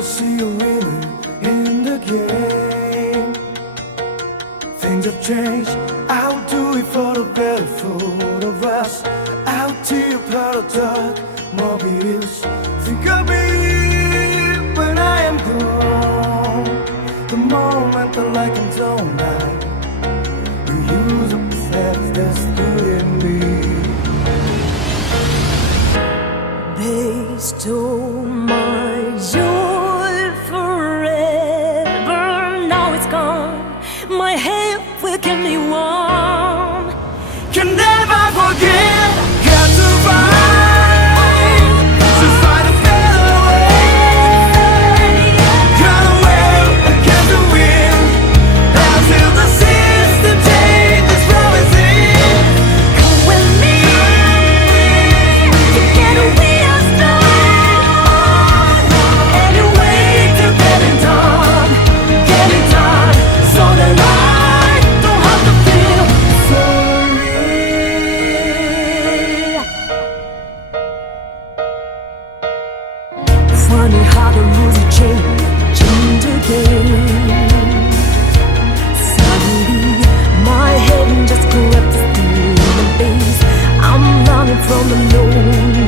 to see a winner in the game. Things have changed, I'll do it for the better, for of us. I'll tear apart the dark, Möbius. Think of me when I am gone. The moment the light comes on, I will use up the theft that's good in me. They stole my joy forever. Now it's gone. My head will keep me warm. Can never forget. Got to find a better way. Gotta wait against the wind until the system changes from within. Come with me. Together we are strong. Any way to get it done. Get it done. So that I don't have to feel sorry. Funny how the rules have changed again. Suddenly my head just corrupts the bass. I'm running from the lonely